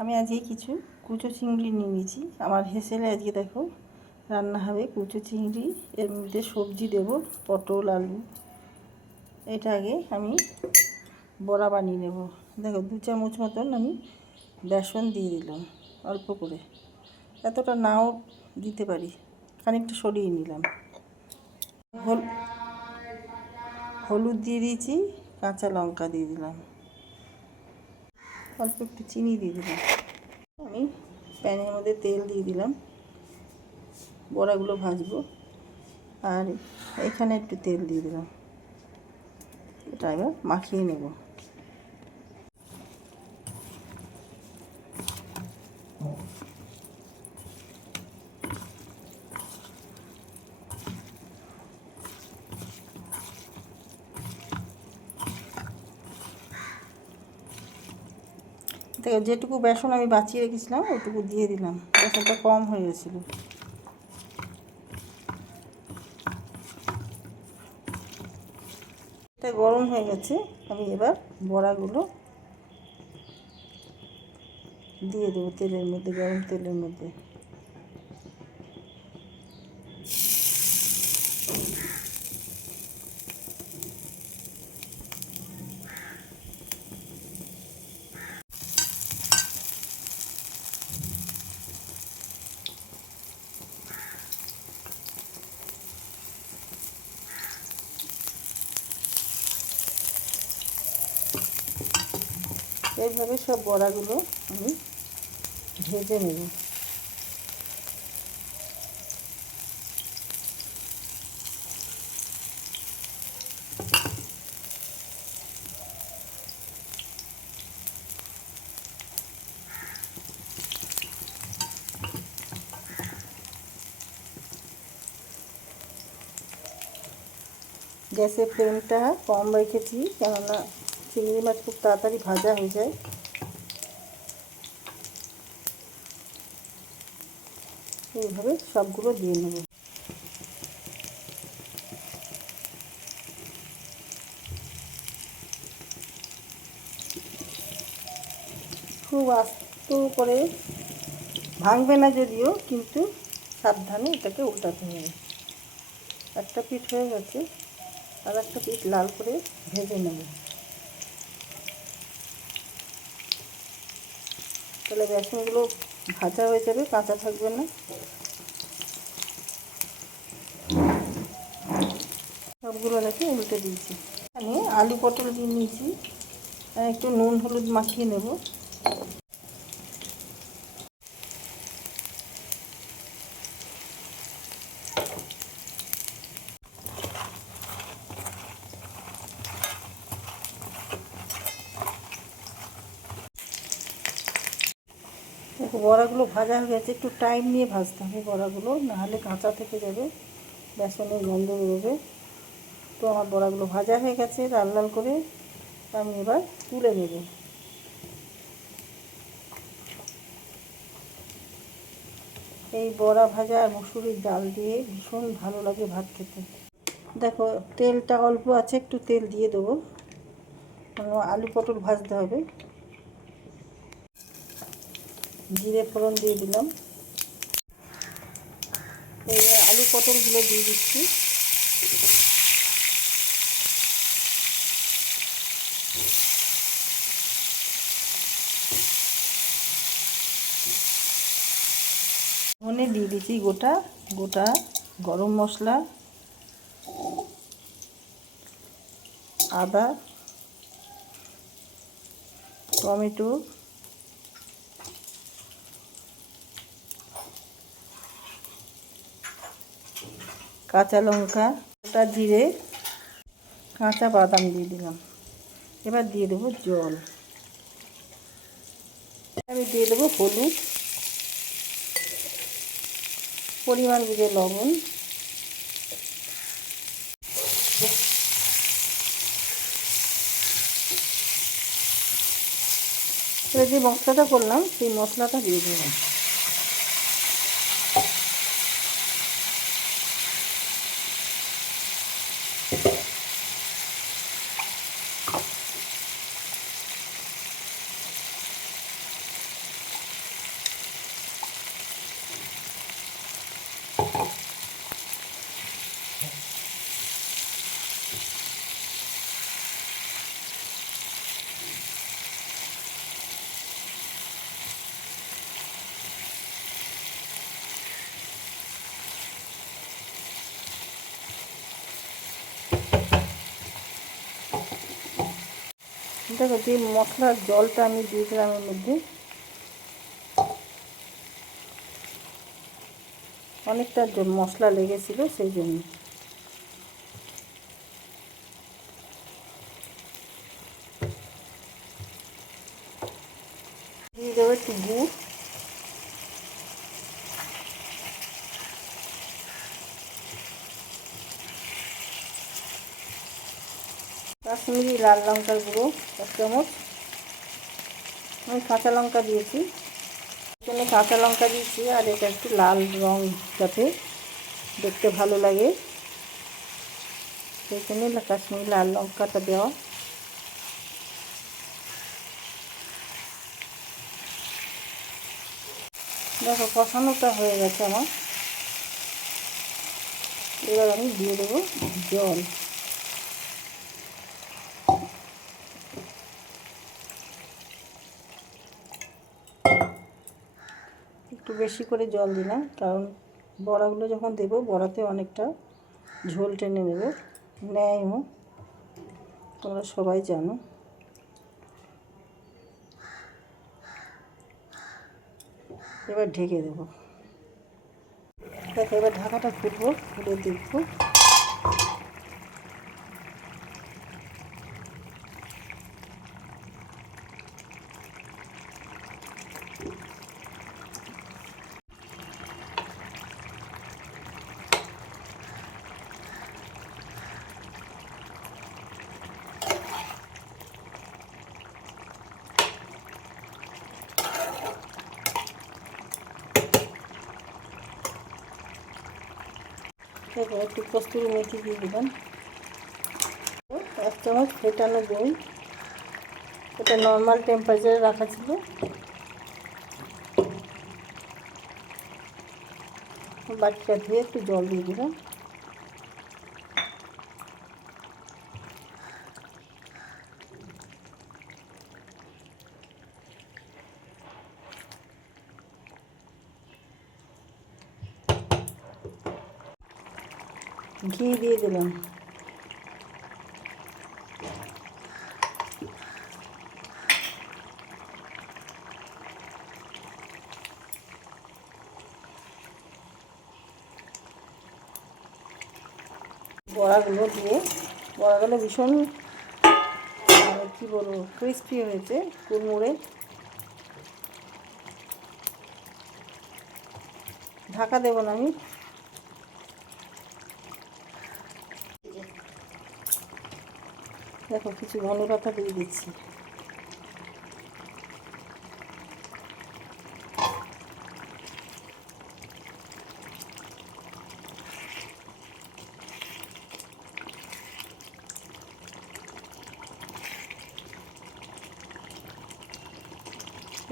আমি আজকে কিছু কুচো চিংড়ি নিয়ে নিয়েছি। আমার হেসেলে আজকে দেখো রান্না হবে কুচো চিংড়ি, এর মধ্যে সবজি দেব পটল আলু। এটা আগে আমি বড়া বানিয়ে নেব। দেখো 2 চামচ মতন আমি বেসন দিয়ে দিলাম অল্প করে, এতটা নাও দিতে পারি, খানিকটা সরিয়ে নিলাম। হলুদ দিয়ে দিয়েছি, কাঁচা লঙ্কা দিয়ে দিলাম, অল্প একটু চিনি দিয়ে দিলাম। আমি প্যানের মধ্যে তেল দিয়ে দিলাম, বড়াগুলো ভাজবো। আর এখানে একটু তেল দিয়ে দিলাম, এটা এবার মাখিয়ে নেব। দেখো যেটুকু বেসন আমি বাঁচিয়ে রেখেছিলাম ওইটুকু দিয়ে দিলাম, বেসনটা কম হয়ে গেছিলো। এটা গরম হয়ে গেছে, আমি এবার বড়াগুলো দিয়ে দেবো তেলের মধ্যে, গরম তেলের মধ্যে। এইভাবে সব বড়াগুলো আমি ভেজে নেব। গ্যাসের ফ্লেমটা কম রেখেছি, কেননা চিংড়ি মাছ খুব তাড়াতাড়ি ভাজা হয়ে যায়। এইভাবে সবগুলো দিয়ে নেব। খুব আস্ত করে ভাঙবে না যদিও, কিন্তু সাবধানে এটাকে উল্টাতে হবে। একটা পিঠ হয়ে গেছে, আর একটা পিঠ লাল করে ভেজে নেব, তাহলে বেসনগুলো ভাজা হয়ে যাবে, কাঁচা থাকবে না। সবগুলো রেখে উল্টে দিয়েছি। এখানে আলু পটল দিয়ে নিয়েছি, একটু নুন হলুদ মাখিয়ে নেব। দেখো বড়াগুলো ভাজা হয়ে গেছে, একটু টাইম নিয়ে ভাজতে হবে বড়াগুলো, নাহলে কাঁচা থেকে যাবে, বেসনের গন্ধ বেরোবে। তো আমার বড়াগুলো ভাজা হয়ে গেছে লাল লাল করে, আমি এবার তুলে নেব। এই বড়া ভাজা আর মুসুরির ডাল দিয়ে ভীষণ ভালো লাগে ভাত খেতে। দেখো তেলটা অল্প আছে, একটু তেল দিয়ে দেবো, আলু পটল ভাজতে হবে। জিরে ফোড়ন দিয়ে দিলাম, এই আলু পটলগুলো দিয়ে দিচ্ছি। ধনে দিয়ে দিচ্ছি গোটা গোটা গরম মশলা, আদা, টমেটো, কাঁচা লঙ্কা, গোটা জিরে, কাঁচা বাদাম দিয়ে দিলাম। এবার দিয়ে দেবো জল, আমি দিয়ে দেবো হলুদ, পরিমাণ বুঝে লবণ। এবার যে মশলাটা করলাম সেই মশলাটা দিয়ে দেবো। দেখো যে মশলার জলটা আমি দিয়ে দিলাম এর মধ্যে, অনেকটা মশলা লেগেছিল সেই জন্য। দিয়ে দেবো একটু গুড়, কাশ্মীরি লাল লঙ্কার গুঁড়ো 1 চামচ, আমি কাঁচা লঙ্কা দিয়েছি, এখানে কাঁচা লঙ্কা দিয়েছি, আর এটা একটু লাল রং যাতে দেখতে ভালো লাগে সেই জন্য কাশ্মীরি লাল লঙ্কাটা দেওয়া। দেখো কষানোটা হয়ে গেছে আমার, এবার আমি দিয়ে দেবো জল। একটু বেশি করে জল দিলাম, কারণ বড়াগুলো যখন দেবো বড়াতে অনেকটা ঝোল টেনে নেবে, নেয়ও, তোমরা সবাই জানো। এবার ঢেকে দেবো। দেখো এবার ঢাকাটা খুলবো, খুলে দেখবো। দেখো একটু কস্তুরি মেথি দিয়ে দিলাম, 1 চামচ ফেটানো দই, এটা নর্মাল টেম্পারেচারে রাখা ছিল, বাটিটা ধুয়ে একটু জল দিয়ে দিলাম। ঘি দিয়ে দিলাম, বড়াগুলো দিয়ে, বড়াগুলো ভীষণ কী বলবো ক্রিস্পি হয়েছে, কুড়মুড়ে। ঢাকা দেবো না আমি, দেখো কিছু ধনে পাতা দিয়ে দিচ্ছি।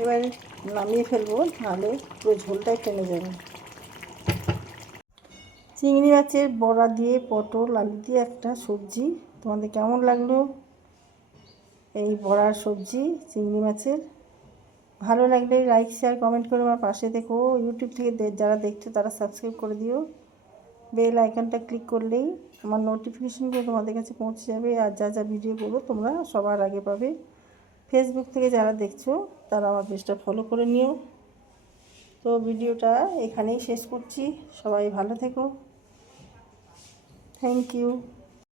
এবার নামিয়ে ফেলবো, নাহলে পুরো ঝোলটাই টেনে যাবে। চিংড়ি মাছের বড়া দিয়ে পটল আলু দিয়ে একটা সবজি, তোমাদের কেমন লাগলো এই বড়ার সবজি চিংড়ি মাছের? ভালো লাগলে লাইক শেয়ার কমেন্ট করে আমার পাশে দেখো। ইউটিউব থেকে যারা দেখছো তারা সাবস্ক্রাইব করে দিও, বেল আইকনটা ক্লিক করলেই আমার নোটিফিকেশনগুলো তোমাদের কাছে পৌঁছে যাবে, আর যা যা ভিডিও করবো তোমরা সবার আগে পাবে। ফেসবুক থেকে যারা দেখছো তারা আমার পেজটা ফলো করে নিও। তো ভিডিওটা এখানেই শেষ করছি, সবাই ভালো থেকো, থ্যাংক ইউ।